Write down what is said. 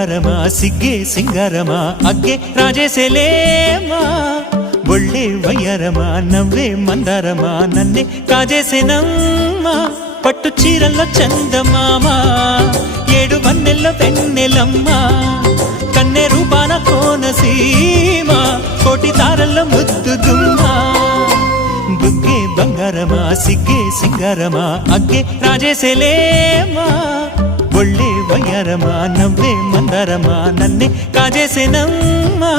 బంగారమా సిగ్గే సింగారమా అగ్గే రాజేసేలేమా ఒళ్ళే వయ్యారమా నవ్వే మందారమా నన్నే కాజేసేనమ్మా పట్టు చీరల్లో చందమామా ఏడు వన్నెల్లో వెన్నెలమ్మా కన్నె రూపాన కోనసీమ కోటి తారల్లో ముద్దుదుమ్మా బుగ్గే బంగారమా సిగ్గే సింగారమా అగ్గే రాజేసేలేమా ఒళ్ళే వయ్యారమా నవ్వే మందారమా నన్నే కాజేసేనమ్మా